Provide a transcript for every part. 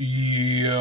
Yo,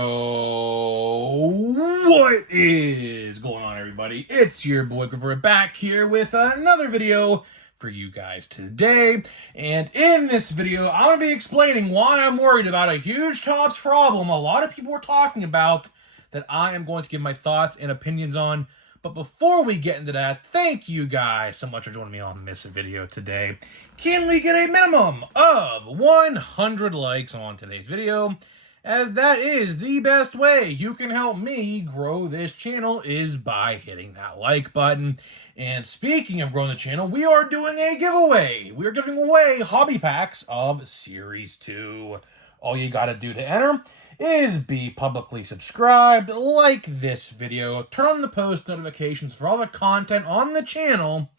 what is going on, everybody? It's your boy Cooper back here with another video for you guys today. And in this video, I'm going to be explaining why I'm worried about a huge tops problem a lot of people are talking about that I am going to give my thoughts and opinions on. But before we get into that, thank you guys so much for joining me on this video today. Can we get a minimum of 100 likes on today's video? As that is the best way you can help me grow this channel is by hitting that like button. And speaking of growing the channel, we are doing a giveaway. We are giving away hobby packs of Series 2. All you gotta do to enter is be publicly subscribed, like this video, turn on the post notifications for all the content on the channel,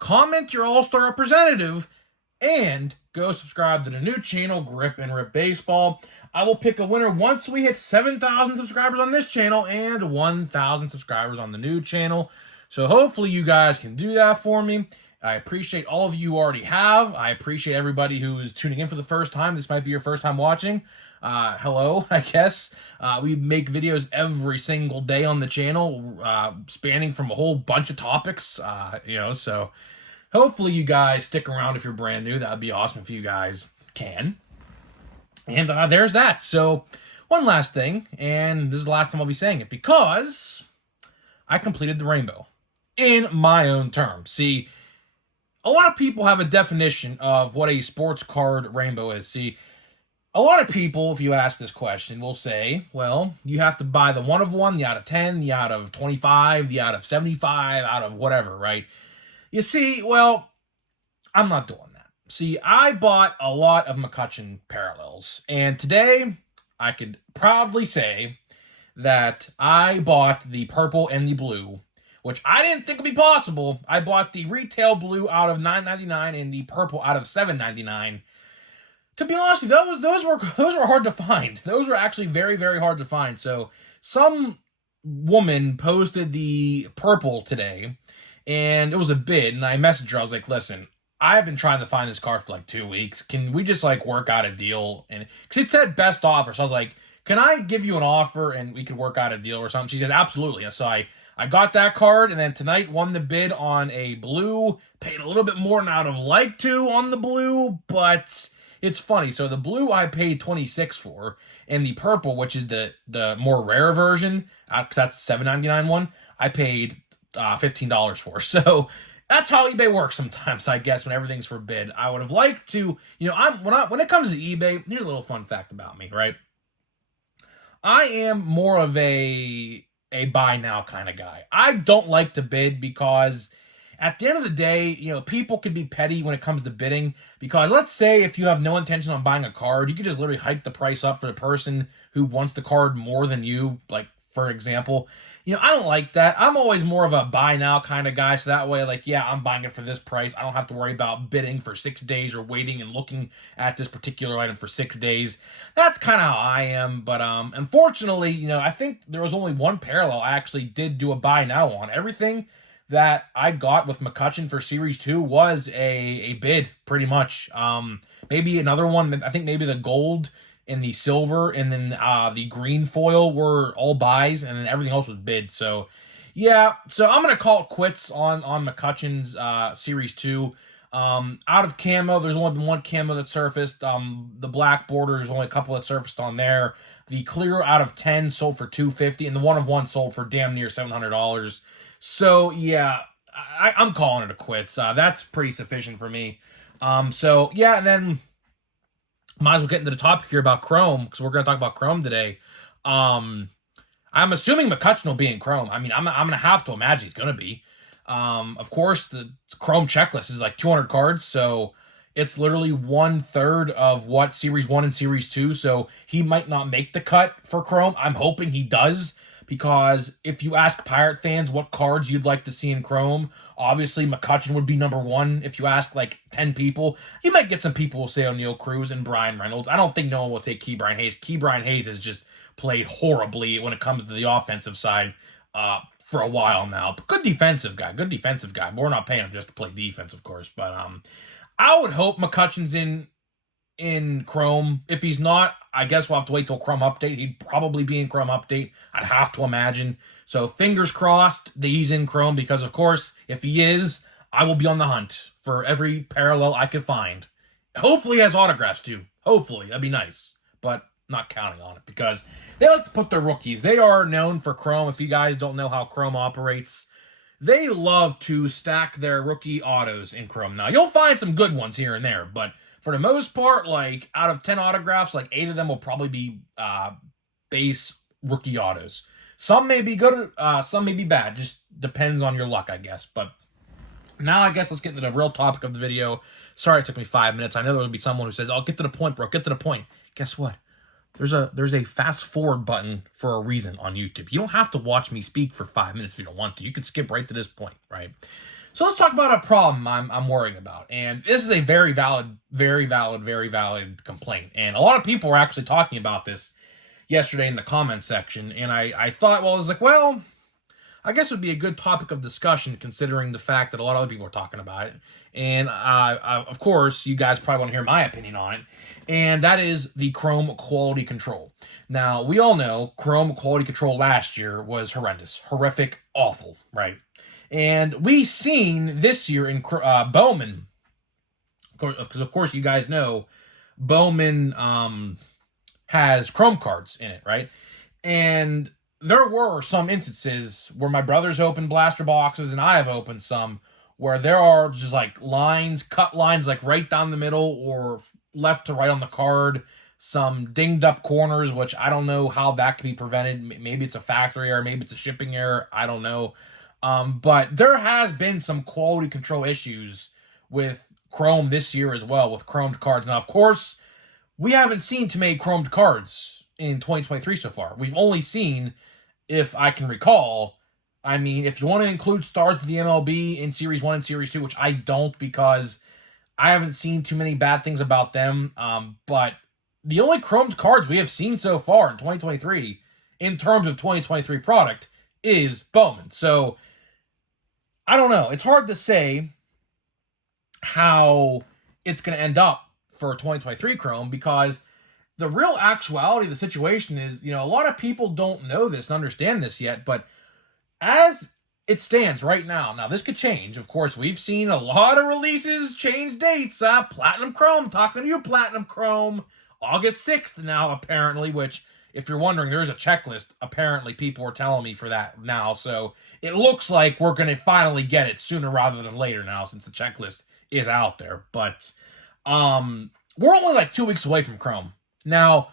comment your all-star representative, and go subscribe to the new channel, Grip and Rip Baseball. I will pick a winner once we hit 7,000 subscribers on this channel and 1,000 subscribers on the new channel. So hopefully you guys can do that for me. I appreciate all of you already have. I appreciate everybody who is tuning in for the first time. This might be your first time watching. Hello, I guess. We make videos every single day on the channel, spanning from a whole bunch of topics, so hopefully you guys stick around if you're brand new. That would be awesome if you guys can. And there's that. So one last thing, and this is the last time I'll be saying it, because I completed the rainbow in my own terms. See, a lot of people have a definition of what a sports card rainbow is. See, a lot of people, if you ask this question, will say, well, you have to buy the 1 of 1, the out of 10, the out of 25, the out of 75, out of whatever, right? You see, well, I'm not doing that. See, I bought a lot of McCutcheon parallels, and today I could proudly say that I bought the purple and the blue, which I didn't think would be possible. I bought the retail blue out of $9.99 and the purple out of $7.99. To be honest with you, those were hard to find. Those were actually very, very hard to find. So some woman posted the purple today, and it was a bid, and I messaged her. I was like, listen, I've been trying to find this card for like 2 weeks. Can we just like work out a deal? And because it said best offer, so I was like, can I give you an offer and we could work out a deal or something? She said, absolutely. So I got that card, and then tonight won the bid on a blue, paid a little bit more than I would have liked to on the blue, but it's funny. So the blue I paid $26 for, and the purple, which is the more rare version, because that's the $7.99 one, I paid $15 for. So that's how eBay works sometimes, I guess, when everything's for bid. I would have liked to, when it comes to eBay, here's a little fun fact about me, right? I am more of a buy now kind of guy. I don't like to bid because at the end of the day, people could be petty when it comes to bidding, because let's say if you have no intention on buying a card, you could just literally hike the price up for the person who wants the card more than you, like, for example. I don't like that. I'm always more of a buy now kind of guy, so that way, like, yeah, I'm buying it for this price. I don't have to worry about bidding for 6 days or waiting and looking at this particular item for 6 days. That's kind of how I am, but unfortunately, I think there was only one parallel I actually did do a buy now on. Everything that I got with McCutcheon for Series 2 was a bid, pretty much. Maybe another one, I think maybe the gold and the silver and then the green foil were all buys, and then everything else was bid. So yeah, so I'm gonna call it quits on McCutcheon's Series 2. Out of camo, there's only been one camo that surfaced. The black border, there's only a couple that surfaced on there. The clear out of 10 sold for $250, and the 1 of 1 sold for damn near $700. So yeah, I'm calling it a quits. That's pretty sufficient for me. So yeah, and then might as well get into the topic here about Chrome, because we're going to talk about Chrome today. I'm assuming McCutcheon will be in Chrome. I mean, I'm going to have to imagine he's going to be. Of course, the Chrome checklist is like 200 cards, so it's literally 1/3 of what Series 1 and Series 2, so he might not make the cut for Chrome. I'm hoping he does, because if you ask Pirate fans what cards you'd like to see in Chrome, obviously McCutcheon would be number 1. If you ask like 10 people, you might get some people who say O'Neal Cruz and Brian Reynolds. I don't think no one will say Ke'Bryan Hayes. Ke'Bryan Hayes has just played horribly when it comes to the offensive side for a while now. But good defensive guy. But we're not paying him just to play defense, of course. But I would hope McCutcheon's in in Chrome. If he's not, I guess we'll have to wait till Chrome Update. He'd probably be in Chrome Update, I'd have to imagine. So fingers crossed that he's in Chrome, because of course, if he is, I will be on the hunt for every parallel I could find. Hopefully he has autographs too. Hopefully, that'd be nice. But not counting on it, because they like to put their rookies. They are known for Chrome. If you guys don't know how Chrome operates, they love to stack their rookie autos in Chrome. Now, you'll find some good ones here and there, but for the most part, like, out of 10 autographs, like 8 of them will probably be base rookie autos. Some may be good, some may be bad. Just depends on your luck, I guess. But now I guess let's get to the real topic of the video. Sorry it took me 5 minutes. I know there will be someone who says, "Oh, get to the point, bro. Get to the point." Guess what? There's a fast forward button for a reason on YouTube. You don't have to watch me speak for 5 minutes if you don't want to. You can skip right to this point, right? So let's talk about a problem I'm worrying about. And this is a very valid complaint. And a lot of people were actually talking about this yesterday in the comments section. And I thought, well, I was like, well, I guess it would be a good topic of discussion considering the fact that a lot of other people are talking about it. And of course, you guys probably want to hear my opinion on it. And that is the Chrome quality control. Now, we all know Chrome quality control last year was horrendous, horrific, awful, right? And we seen this year in Bowman, because of course you guys know Bowman has Chrome cards in it, right? And there were some instances where my brothers opened blaster boxes, and I have opened some, where there are just like lines, cut lines, like right down the middle or left to right on the card, some dinged up corners, which I don't know how that can be prevented. Maybe it's a factory error, maybe it's a shipping error, I don't know. But there has been some quality control issues with Chrome this year as well, with chromed cards. Now, of course, we haven't seen too many chromed cards in 2023 so far. We've only seen, if I can recall, I mean, if you want to include stars of the MLB in Series 1 and Series 2, which I don't because I haven't seen too many bad things about them, but the only chromed cards we have seen so far in 2023, in terms of 2023 product, is Bowman. So, I don't know. It's hard to say how it's going to end up for 2023 Chrome, because the real actuality of the situation is, a lot of people don't know this and understand this yet, but as it stands right now, this could change. Of course, we've seen a lot of releases change dates. Platinum Chrome, talking to you, Platinum Chrome, August 6th now, apparently, which, if you're wondering, there's a checklist. Apparently, people are telling me for that now, so it looks like we're going to finally get it sooner rather than later now, since the checklist is out there. But we're only like 2 weeks away from Chrome. Now,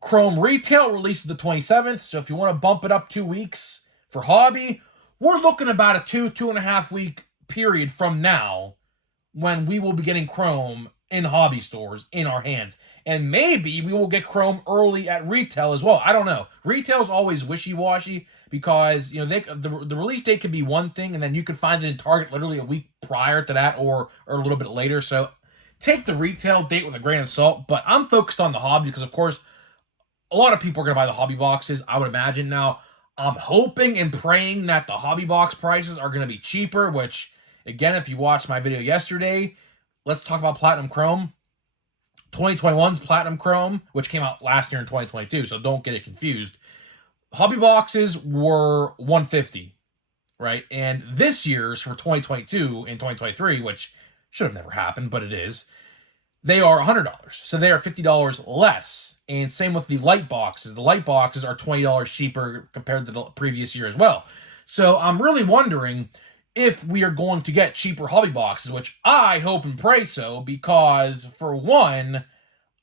Chrome Retail releases the 27th, so if you want to bump it up 2 weeks for Hobby, we're looking about a 2.5 week period from now when we will be getting Chrome in hobby stores in our hands. And maybe we will get Chrome early at retail as well. I don't know. Retail's always wishy-washy because, the release date could be one thing, and then you could find it in Target literally a week prior to that or a little bit later. So take the retail date with a grain of salt, but I'm focused on the hobby because, of course, a lot of people are going to buy the hobby boxes, I would imagine. Now, I'm hoping and praying that the hobby box prices are going to be cheaper, which, again, if you watched my video yesterday, let's talk about Platinum Chrome. 2021's Platinum Chrome, which came out last year in 2022, so don't get it confused. Hobby boxes were $150, right? And this year's for 2022 and 2023, which should have never happened, but it is, they are $100. So they are $50 less. And same with the light boxes. The light boxes are $20 cheaper compared to the previous year as well. So I'm really wondering if we are going to get cheaper hobby boxes, which I hope and pray so, because for one,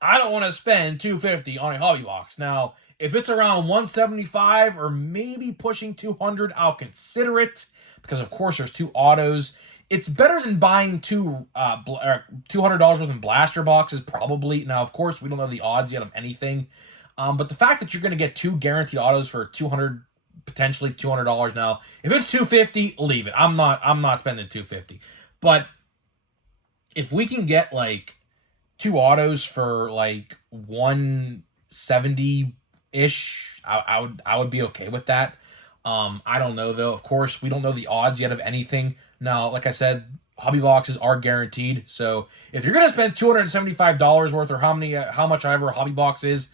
I don't want to spend $250 on a hobby box. Now, if it's around $175 or maybe pushing $200, I'll consider it, because of course there's 2 autos. It's better than buying $200 worth of blaster boxes, probably. Now, of course, we don't know the odds yet of anything. But the fact that you're going to get 2 guaranteed autos for potentially $200 now, if it's $250, leave it. I'm not spending $250. But if we can get like 2 autos for like $170-ish, I would be okay with that. I don't know though. Of course, we don't know the odds yet of anything. Now, like I said, hobby boxes are guaranteed. So if you're going to spend $275 worth, or how much ever a hobby box is,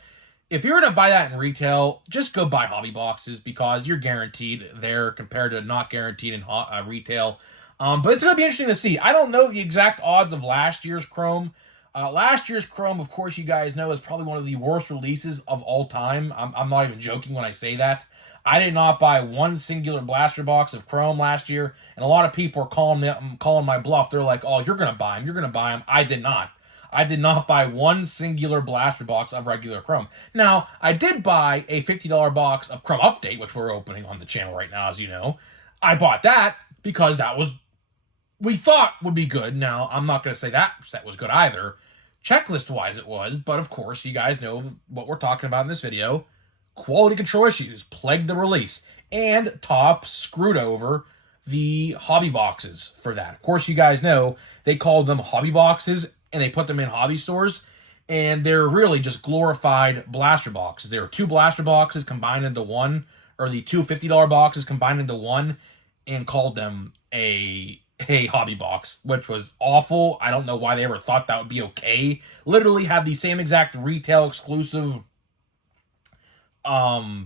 if you're going to buy that in retail, just go buy hobby boxes because you're guaranteed there compared to not guaranteed in retail. But it's going to be interesting to see. I don't know the exact odds of last year's Chrome. Last year's Chrome, of course, you guys know, is probably one of the worst releases of all time. I'm not even joking when I say that. I did not buy one singular blaster box of Chrome last year, and a lot of people are calling my bluff. They're like, "Oh, you're gonna buy them. You're gonna buy them." I did not. I did not buy one singular blaster box of regular Chrome. Now, I did buy a $50 box of Chrome Update, which we're opening on the channel right now, as you know. I bought that because that was, we thought would be good. Now, I'm not going to say that set was good either. Checklist-wise, it was, but of course, you guys know what we're talking about in this video. Quality control issues plagued the release, and Topps screwed over the hobby boxes for that. Of course, you guys know they called them hobby boxes, and they put them in hobby stores, and they're really just glorified blaster boxes. There were two blaster boxes combined into one, or the two $50 boxes combined into one, and called them a hobby box, which was awful. I don't know why they ever thought that would be okay. Literally had the same exact retail exclusive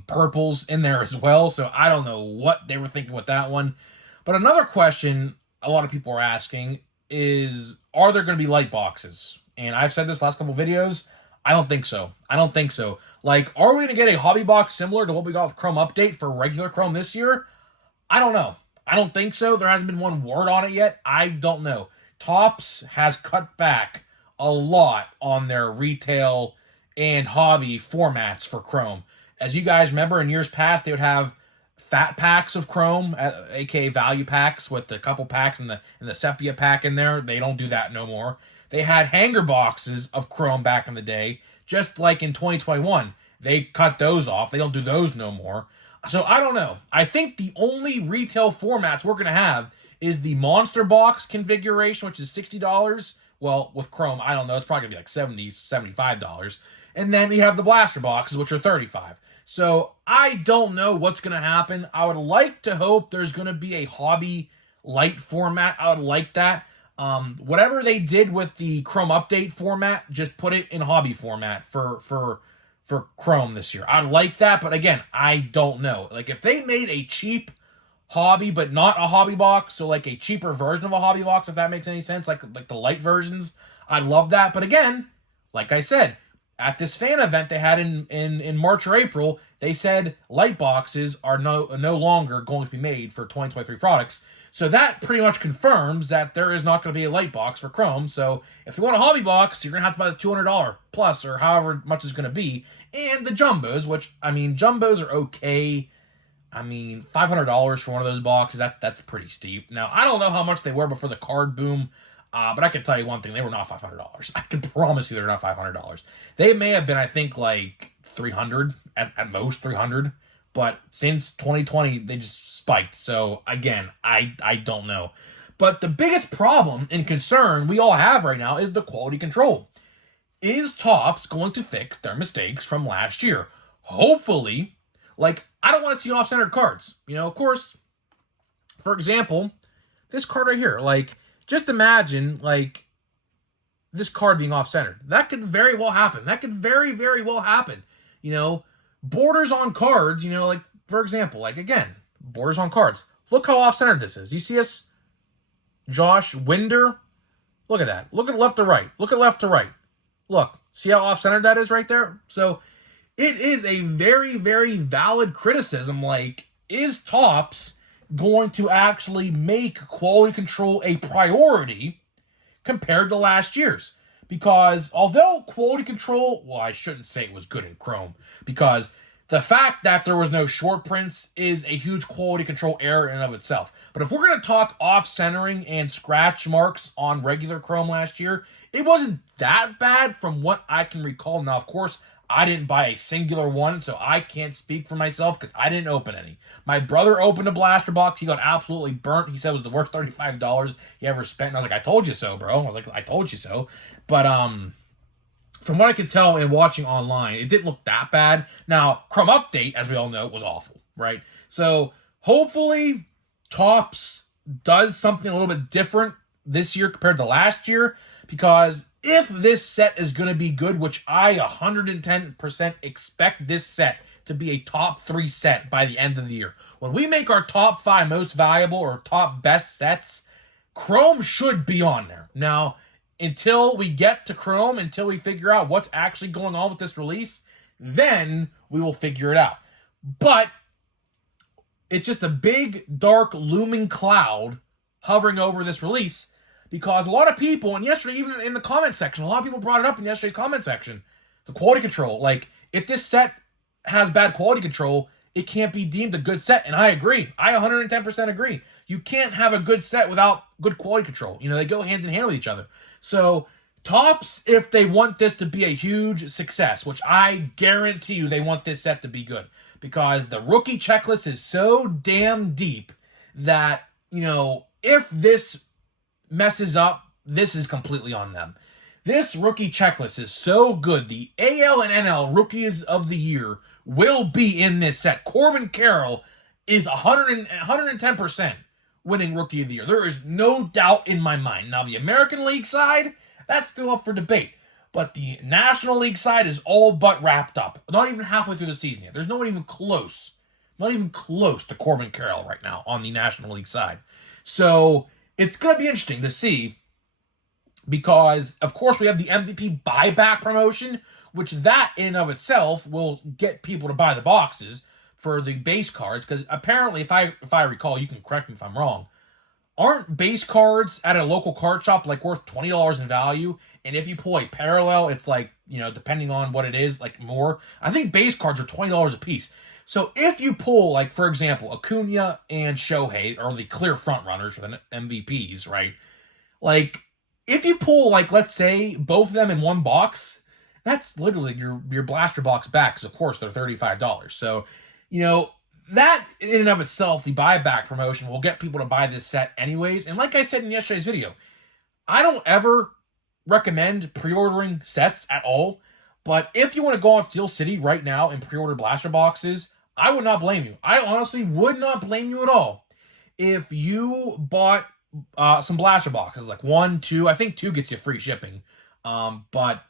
purples in there as well, so I don't know what they were thinking with that one. But another question a lot of people are asking is, are there going to be light boxes? And I've said this last couple videos, I don't think so. I don't think so. Like, are we going to get a hobby box similar to what we got with Chrome Update for regular Chrome this year? I don't know. I don't think so. There hasn't been one word on it yet. I don't know. Topps has cut back a lot on their retail and hobby formats for Chrome. As you guys remember, in years past, they would have fat packs of Chrome, aka value packs, with a couple packs and the sepia pack in there. They don't do that no more. They had hanger boxes of Chrome back in the day, just like in 2021. They cut those off. They don't do those no more. So I don't know. I think the only retail formats we're going to have is the Monster Box configuration, which is $60. Well, with Chrome, I don't know. It's probably going to be like $70, $75. And then we have the Blaster Boxes, which are $35. So I don't know what's going to happen. I would like to hope there's going to be a hobby light format. I would like that. Whatever they did with the Chrome Update format, just put it in hobby format for Chrome this year. I'd like that, but again, I don't know. Like, if they made a cheap hobby, but not a hobby box, so like a cheaper version of a hobby box, if that makes any sense, like the light versions, I'd love that. But again, like I said, at this fan event they had in March or April, they said light boxes are no longer going to be made for 2023 products. So that pretty much confirms that there is not going to be a light box for Chrome. So if you want a hobby box, you're going to have to buy the $200 plus, or however much it's going to be. And the jumbos, which, I mean, jumbos are okay. I mean, $500 for one of those boxes, that's pretty steep. Now, I don't know how much they were before the card boom, but I can tell you one thing, they were not $500. I can promise you they're not $500. They may have been, I think, like $300, at most $300. But since 2020, they just spiked. So, again, I don't know. But the biggest problem and concern we all have right now is the quality control. Is Topps going to fix their mistakes from last year? Hopefully. Like, I don't want to see off-centered cards. You know, of course, for example, this card right here. Like, just imagine, like, this card being off-centered. That could very well happen. That could very, very well happen. You know, borders on cards, you know, like, for example, like, again, borders on cards. Look how off-centered this is. You see us? Josh Winder? Look at that. Look at left to right. Look at left to right. Look. See how off-centered that is right there? So, it is a very, very valid criticism. Like, is Topps going to actually make quality control a priority compared to last year's? Because although quality control, well, I shouldn't say it was good in Chrome, because the fact that there was no short prints is a huge quality control error in and of itself. But if we're going to talk off-centering and scratch marks on regular Chrome last year, it wasn't that bad from what I can recall. Now, of course, I didn't buy a singular one, so I can't speak for myself because I didn't open any. My brother opened a blaster box. He got absolutely burnt. He said it was the worst $35 he ever spent. And I was like, I told you so, bro. I was like, I told you so. But from what I could tell in watching online, it didn't look that bad. Now, Chrome Update, as we all know, was awful, right? So hopefully Topps does something a little bit different this year compared to last year, because if this set is going to be good, which I 110% expect this set to be a top 3 set by the end of the year. When we make our top 5 most valuable or top best sets, Chrome should be on there. Now, until we get to Chrome, until we figure out what's actually going on with this release, then we will figure it out. But it's just a big, dark, looming cloud hovering over this release, because a lot of people, and yesterday, even in the comment section, a lot of people brought it up in yesterday's comment section, the quality control. Like, if this set has bad quality control, it can't be deemed a good set. And I agree. I 110% agree. You can't have a good set without good quality control. You know, they go hand in hand with each other. So, Topps, if they want this to be a huge success, which I guarantee you they want this set to be good, because the rookie checklist is so damn deep that, you know, if this messes up, this is completely on them. This rookie checklist is so good. The AL and NL Rookies of the Year will be in this set. Corbin Carroll is 110% winning Rookie of the Year. There is no doubt in my mind. Now, the American League side, that's still up for debate. But the National League side is all but wrapped up. Not even halfway through the season yet. There's no one even close. Not even close to Corbin Carroll right now on the National League side. So, it's going to be interesting to see, because, of course, we have the MVP buyback promotion, which that in and of itself will get people to buy the boxes for the base cards, because apparently, if I recall, you can correct me if I'm wrong, aren't base cards at a local card shop like worth $20 in value? And if you pull a parallel, it's like, you know, depending on what it is, like more. I think base cards are $20 a piece. So if you pull, like, for example, Acuna and Shohei are the clear front runners for the MVPs, right? Like, if you pull, like, let's say, both of them in one box, that's literally your blaster box back, because, of course, they're $35. So, you know, that in and of itself, the buyback promotion will get people to buy this set anyways. And like I said in yesterday's video, I don't ever recommend pre-ordering sets at all. But if you want to go on Steel City right now and pre-order blaster boxes, I would not blame you. I honestly would not blame you at all if you bought some blaster boxes, like 1, 2. I think 2 gets you free shipping. But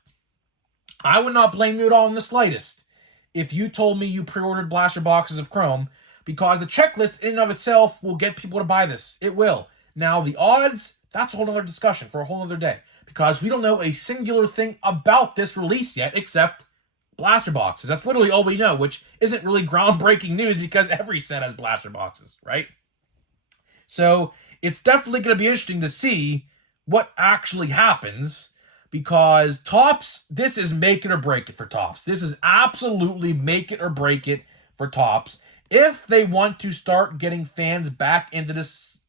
I would not blame you at all in the slightest if you told me you pre-ordered blaster boxes of Chrome, because the checklist in and of itself will get people to buy this. It will. Now, the odds, that's a whole other discussion for a whole other day, because we don't know a singular thing about this release yet except blaster boxes. That's literally all we know, which isn't really groundbreaking news because every set has blaster boxes, right? So it's definitely going to be interesting to see what actually happens, because Topps, this is make it or break it for Topps. This is absolutely make it or break it for Topps. If they want to start getting fans back into this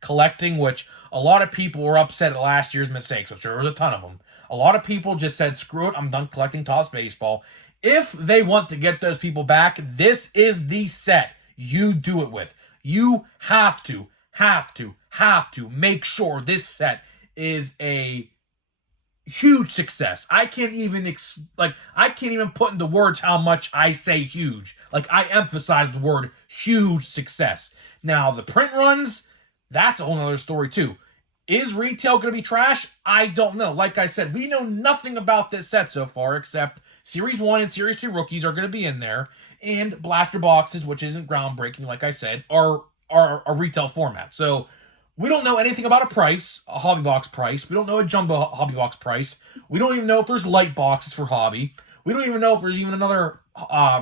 collecting, which a lot of people were upset at last year's mistakes, which there was a ton of them. A lot of people just said, screw it, I'm done collecting Topps baseball. If they want to get those people back, this is the set you do it with. You have to make sure this set is a huge success. I can't even put into words how much I say huge. Like, I emphasize the word huge success. Now, the print runs, that's a whole other story too. Is retail going to be trash? I don't know. Like I said, we know nothing about this set so far, except Series 1 and Series 2 rookies are going to be in there, and blaster boxes, which isn't groundbreaking, like I said, are a retail format. So we don't know anything about a price, a hobby box price. We don't know a jumbo hobby box price. We don't even know if there's light boxes for hobby. We don't even know if there's even another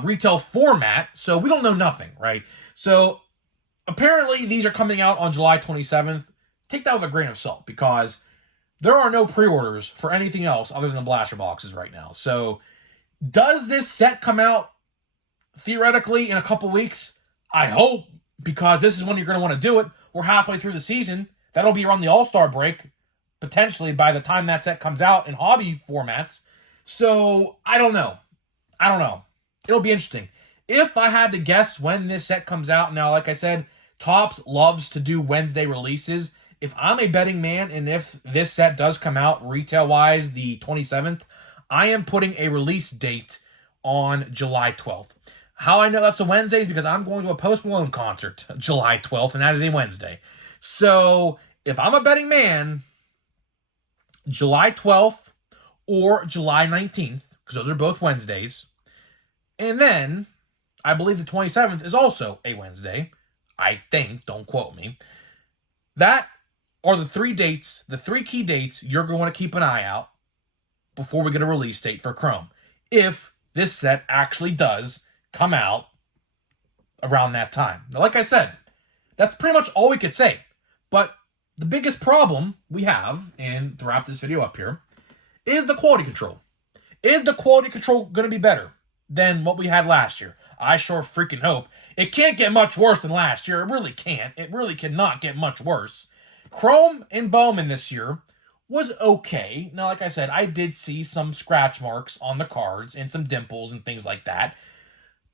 retail format. So we don't know nothing, right? So apparently these are coming out on July 27th. Take that with a grain of salt, because there are no pre-orders for anything else other than the blaster boxes right now. So does this set come out theoretically in a couple weeks? I hope, because this is when you're going to want to do it. We're halfway through the season. That'll be around the All-Star break, potentially, by the time that set comes out in hobby formats. So, I don't know. It'll be interesting. If I had to guess when this set comes out, now, like I said, Topps loves to do Wednesday releases. If I'm a betting man, and if this set does come out retail-wise the 27th, I am putting a release date on July 12th. How I know that's a Wednesday is because I'm going to a Post Malone concert July 12th, and that is a Wednesday. So if I'm a betting man, July 12th or July 19th, because those are both Wednesdays. And then I believe the 27th is also a Wednesday. I think, don't quote me. That are the three dates, the three key dates you're going to want to keep an eye out before we get a release date for Chrome. If this set actually does come out around that time. Now, like I said, that's pretty much all we could say. But the biggest problem we have, and to wrap this video up here, is the quality control. Is the quality control going to be better than what we had last year? I sure freaking hope. It can't get much worse than last year. It really can't. It really cannot get much worse. Chrome and Bowman this year was okay. Now, like I said, I did see some scratch marks on the cards and some dimples and things like that.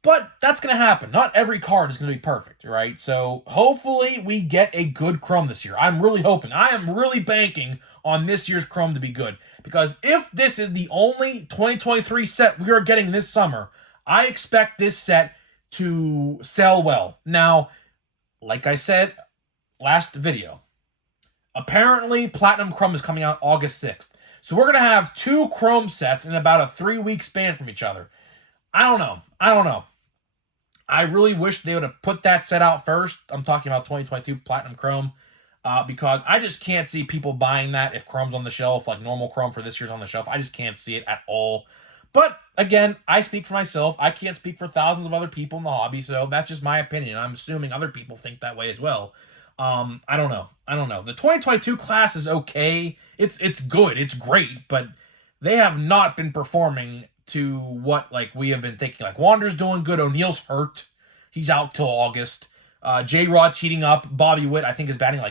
But that's going to happen. Not every card is going to be perfect, right? So hopefully we get a good Chrome this year. I'm really hoping. I am really banking on this year's Chrome to be good. Because if this is the only 2023 set we are getting this summer, I expect this set to sell well. Now, like I said last video, apparently Platinum Chrome is coming out August 6th. So we're going to have two Chrome sets in about a 3-week span from each other. I don't know. I really wish they would have put that set out first. I'm talking about 2022 Platinum Chrome. Because I just can't see people buying that if Chrome's on the shelf, like normal Chrome for this year's on the shelf. I just can't see it at all. But, again, I speak for myself. I can't speak for thousands of other people in the hobby, so that's just my opinion. I'm assuming other people think that way as well. I don't know. The 2022 class is okay. It's good. It's great, but they have not been performing to what, like, we have been thinking. Like, Wander's doing good. O'Neal's hurt. He's out till August. J-Rod's heating up. Bobby Witt, I think, is batting,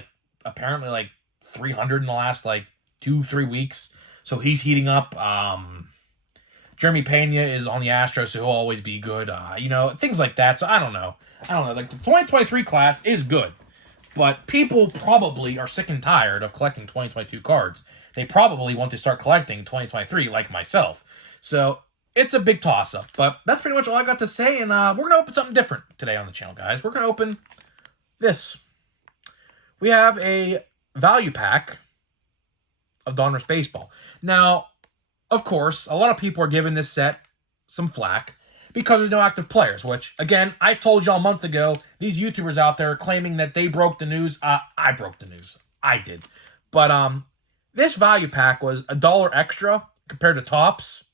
apparently 300 in the last 2-3 weeks, so he's heating up. Jeremy Pena is on the Astros, so he'll always be good. Things like that. So I don't know. The 2023 class is good, but people probably are sick and tired of collecting 2022 cards. They probably want to start collecting 2023, like myself. So it's a big toss-up. But that's pretty much all I got to say, and we're gonna open something different today on the channel, guys. We're gonna open this. We have a value pack of Donruss Baseball. Now, of course, a lot of people are giving this set some flack because there's no active players, which, again, I told y'all a month ago, these YouTubers out there claiming that they broke the news. I broke the news. I did. But this value pack was $1 extra compared to Topps.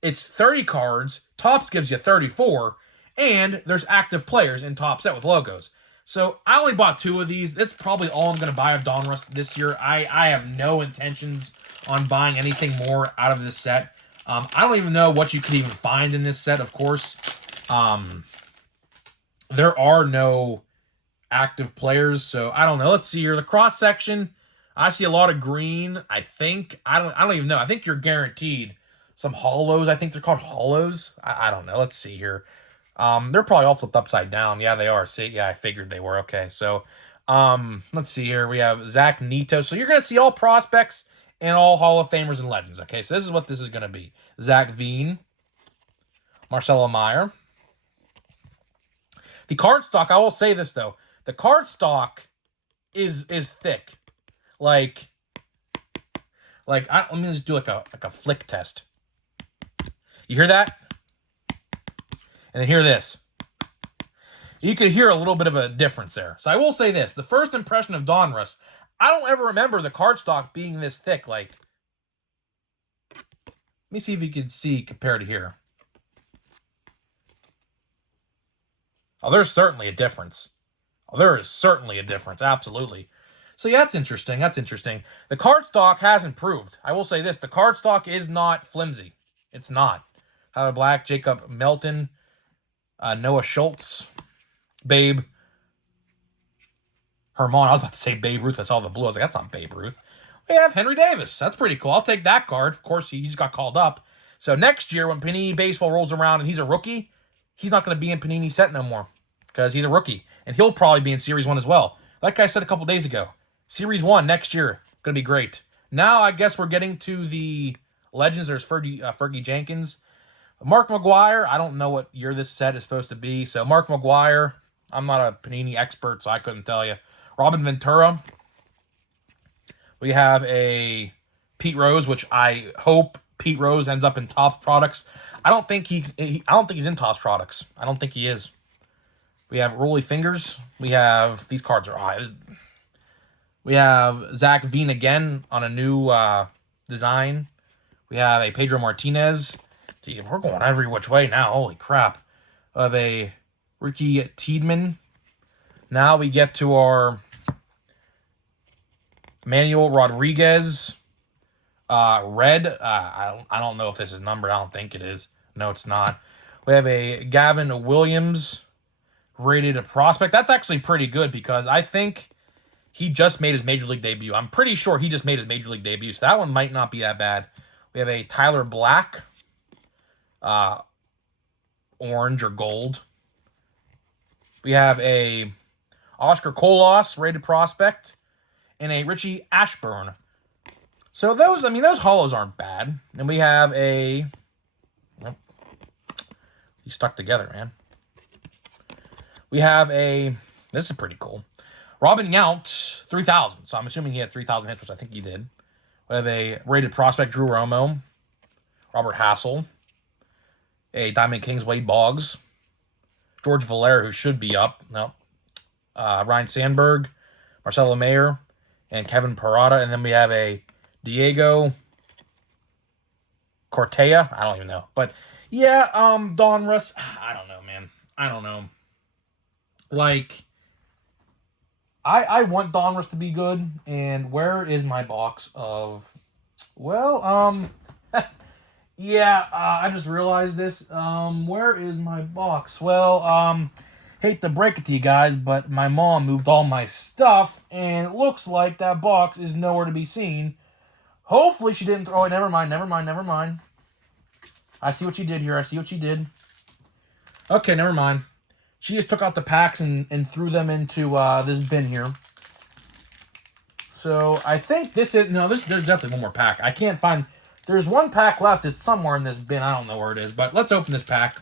It's 30 cards. Topps gives you 34, and there's active players in Top set with logos. So I only bought 2 of these. That's probably all I'm going to buy of Donruss this year. I have no intentions on buying anything more out of this set. I don't even know what you could even find in this set, of course. There are no active players, so I don't know. Let's see here. The cross-section, I see a lot of green, I think. I don't even know. I think you're guaranteed some hollows. I think they're called hollows. I don't know. Let's see here. They're probably all flipped upside down. Yeah, they are. See, yeah, I figured they were. Okay, so let's see here. We have Zach Neto. So you're going to see all prospects and all Hall of Famers and legends. Okay, so this is what this is going to be. Zach Veen, Marcelo Meyer. The card stock, I will say this, though. The card stock is thick. Let me just do like a flick test. You hear that? And then hear this. You could hear a little bit of a difference there. So I will say this. The first impression of Donruss, I don't ever remember the cardstock being this thick. Let me see if you can see compared to here. Oh, there's certainly a difference. Oh, there is certainly a difference. Absolutely. So yeah, that's interesting. The cardstock has improved. I will say this. The cardstock is not flimsy. It's not. Tyler Black, Jacob Melton, Noah Schultz, Babe Herman. I was about to say Babe Ruth. I saw the blue. I was like, that's not Babe Ruth. We have Henry Davis. That's pretty cool. I'll take that card. Of course, he just got called up. So next year when Panini Baseball rolls around and he's a rookie, he's not going to be in Panini set no more because he's a rookie. And he'll probably be in Series 1 as well. Like I said a couple days ago, Series 1 next year, going to be great. Now I guess we're getting to the Legends. There's Fergie Jenkins. Mark McGwire, I don't know what year this set is supposed to be. So Mark McGwire, I'm not a Panini expert, so I couldn't tell you. Robin Ventura. We have a Pete Rose, which I hope Pete Rose ends up in Topps products. I don't think he's in Topps products. I don't think he is. We have Rolly Fingers. We have, these cards are high. We have Zach Veen again on a new design. We have a Pedro Martinez. Gee, we're going every which way now. Holy crap. We have a Ricky Tiedemann. Now we get to our Manuel Rodriguez red. I don't know if this is numbered. I don't think it is. No, it's not. We have a Gavin Williams rated a prospect. That's actually pretty good because I think he just made his Major League debut. I'm pretty sure he just made his Major League debut, so that one might not be that bad. We have a Tyler Black, orange or gold. We have a Oscar Colas rated prospect and a Richie Ashburn. So those hollows aren't bad. And we have a, well, he's stuck together, man. We have a, this is pretty cool, Robin Yount, 3,000. So I'm assuming he had 3,000 hits, which I think he did. We have a rated prospect, Drew Romo, Robert Hassel, a Diamond Kings, Wade Boggs, George Valera, who should be up. No. Ryan Sandberg, Marcelo Mayer, and Kevin Parada. And then we have a Diego Cortea. I don't even know. But, yeah, Donruss. I don't know, man. I don't know. Like, I want Donruss to be good. And where is my box of... Well, yeah, I just realized this. Where is my box? Well, hate to break it to you guys, but my mom moved all my stuff, and it looks like that box is nowhere to be seen. Hopefully she didn't throw it. Never mind. I see what she did here. Okay, never mind. She just took out the packs and threw them into this bin here. So I think this is... No, there's definitely one more pack. I can't find... There's one pack left. It's somewhere in this bin. I don't know where it is. But let's open this pack.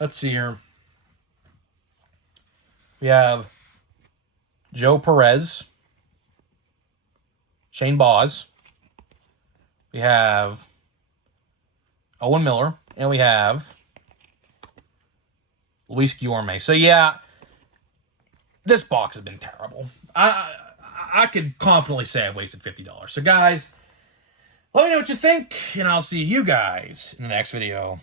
Let's see here. We have Joe Perez. Shane Baz. We have Owen Miller. And we have Luis Guillorme. So, yeah, this box has been terrible. I could confidently say I wasted $50. So, guys, let me know what you think, and I'll see you guys in the next video.